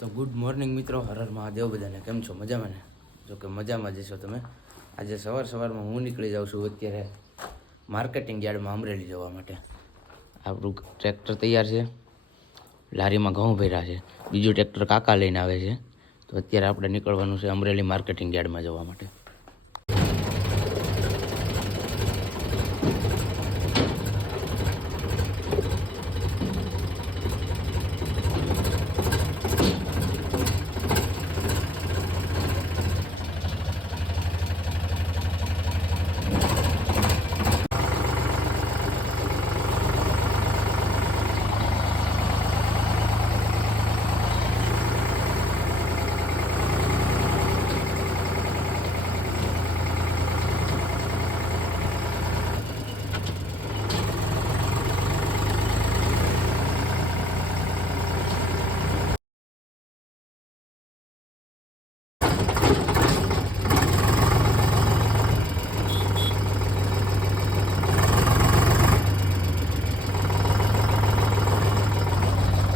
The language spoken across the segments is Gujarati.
તો ગુડ મોર્નિંગ મિત્રો હરર હર મહાદેવ બધાને. કેમ છો? મજામાં ને? જો કે મજામાં જ છો તમે. આજે સવાર સવારમાં હું નીકળી જાઉં છું અત્યારે માર્કેટિંગ યાર્ડમાં અમરેલી જવા માટે. આપણું ટ્રેક્ટર તૈયાર છે. લારીમાં ઘઉં ભર્યા છે. બીજું ટ્રેક્ટર કાકા લઈને આવે છે. તો અત્યારે આપણે નીકળવાનું છે અમરેલી માર્કેટિંગ યાર્ડમાં જવા માટે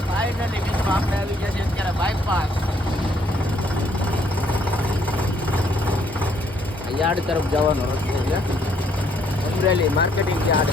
ફાઇનલી મિત્રો આપણે આવી ગયા છે અત્યારે બાયપાસ યાર્ડ તરફ જવાનો રસ્તો છે. Amreli marketing yard.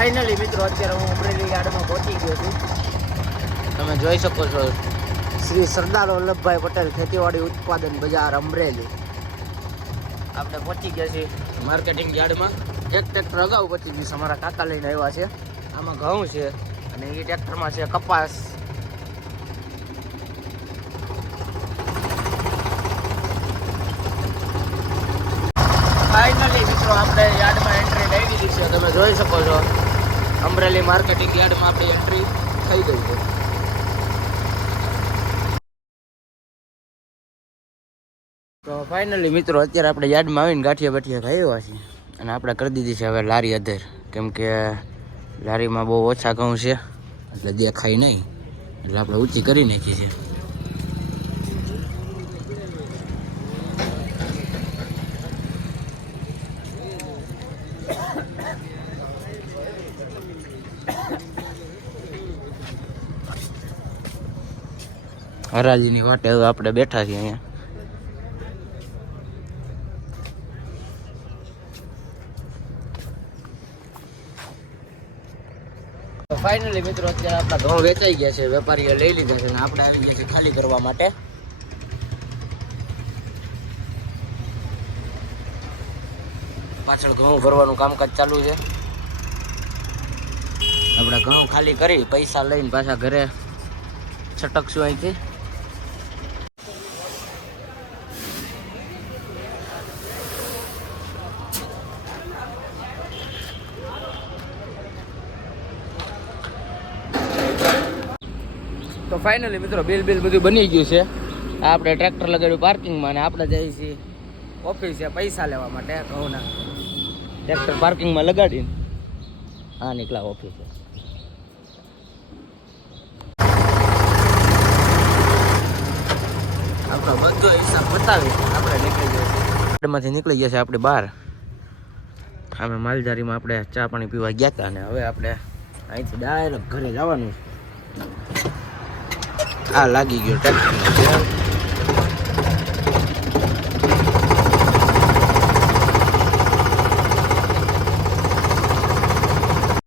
ફાઇનલી મિત્રો, અત્યારે હું અમરેલી યાર્ડમાં પહોંચી ગયો છું. તમે જોઈ શકો છો, શ્રી સરદાર વલ્લભભાઈ પટેલ ખેતીવાડી ઉત્પાદન બજાર અમરેલી. આપણે પહોંચી ગયા છીએ માર્કેટિંગ યાર્ડમાં. એક ટ્રેક્ટર અગાઉ પહોંચી ગયું અમારા કાકા લઈને આવ્યા છે. આમાં ઘઉં છે અને એ ટ્રેક્ટરમાં છે કપાસ. ફાઇનલી મિત્રો, આપણે યાર્ડમાં એન્ટ્રી લઈ લીધી છે. તમે જોઈ શકો છો. અમરેલી માર્કેટિંગ યાર્ડમાં આપણી એન્ટ્રી થઈ ગઈ છે. તો ફાઇનલી મિત્રો, અત્યારે આપણે યાર્ડમાં આવીને ગાંઠિયા બાઠિયા ખાઈ છીએ. અને આપણે કરી દીધી છે હવે લારી અધેર. કેમ કે લારીમાં બહુ ઓછા ઘઉં છે, એટલે દેખાય નહીં. એટલે આપણે ઊંચી કરી નાખી છે. હરાજીની વાટે હવે આપણે બેઠા છીએ અહીંયા. ફાઇનલી મિત્રો, અત્યારે આપણા ઘઉં વેચાઈ ગયા છે, વેપારીએ લઈ લીધા છે અને આપણે આવી ગયા છે ખાલી કરવા માટે. પાછળ ઘઉં ભરવાનું કામકાજ ચાલુ છે. આપણે ઘઉં ખાલી કરી, પૈસા લઈને પાછા ઘરે છટકશું અહીંથી. ફાઇનલી મિત્રો બિલ બિલ બધું બની ગયું છે. આપણે ટ્રેક્ટર લગાડ્યું પાર્કિંગમાં અને આપણે જઈએ છીએ. ઓફિસે પૈસા લેવા માટે ઘઉંના. ટ્રેક્ટર પાર્કિંગમાં લગાડીને. હા, નીકળા ઓફિસે. આપણો બધો હિસાબ બતાવી આપણે નીકળી જઈએ માંથી નીકળી ગયા છે આપણે બહાર અમે માલધારીમાં આપણે ચા પાણી પીવા ગયા હતા અને હવે આપણે અહીંથી ડાયરેક્ટ ઘરે જવાનું છે. આ લાગી ગયો ટ્રેક્ટરનો